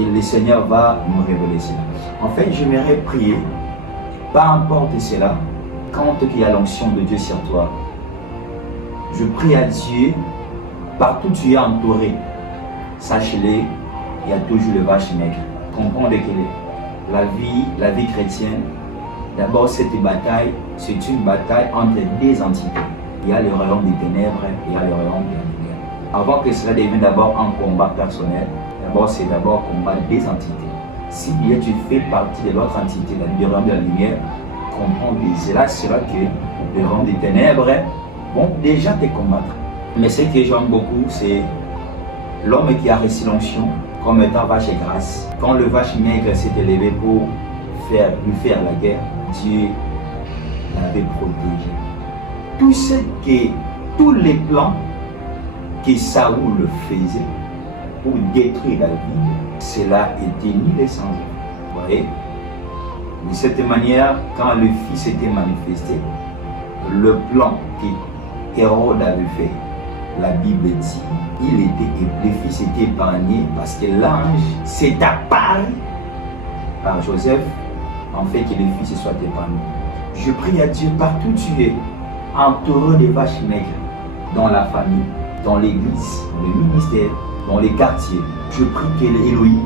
Et le Seigneur va nous révéler cela. En fait, j'aimerais prier, peu importe cela, quand il y a l'onction de Dieu sur toi. Je prie à Dieu, partout où tu es entouré, sache-le, il y a toujours le vache maigre. Comprendre que la vie chrétienne, d'abord cette bataille, c'est une bataille entre deux entités. Il y a le royaume des ténèbres et il y a le royaume de la lumière. Avant que cela devienne d'abord un combat personnel, c'est d'abord combat des entités. Si bien tu fais partie de l'autre entité, du royaume de la lumière, comprends que cela sera que le royaume des ténèbres vont déjà te combattre. Mais ce que j'aime beaucoup, c'est l'homme qui a reçu l'onction comme étant vache et grasse. Quand le vache maigre s'est élevé pour lui faire la guerre, Dieu l'avait protégé. Tous les plans que Saoul faisait pour détruire la vie, cela était nul et sans œuvre. Vous voyez? De cette manière, quand le Fils était manifesté, le plan qu'Hérode avait fait, la Bible dit, le Fils était épargné parce que l'ange s'est apparu par Joseph, en fait que le Fils soit épargné. Je prie à Dieu partout où tu es, entouré des vaches maigres, dans la famille, dans l'église, dans le ministère, dans les quartiers. Je prie que l'Élohim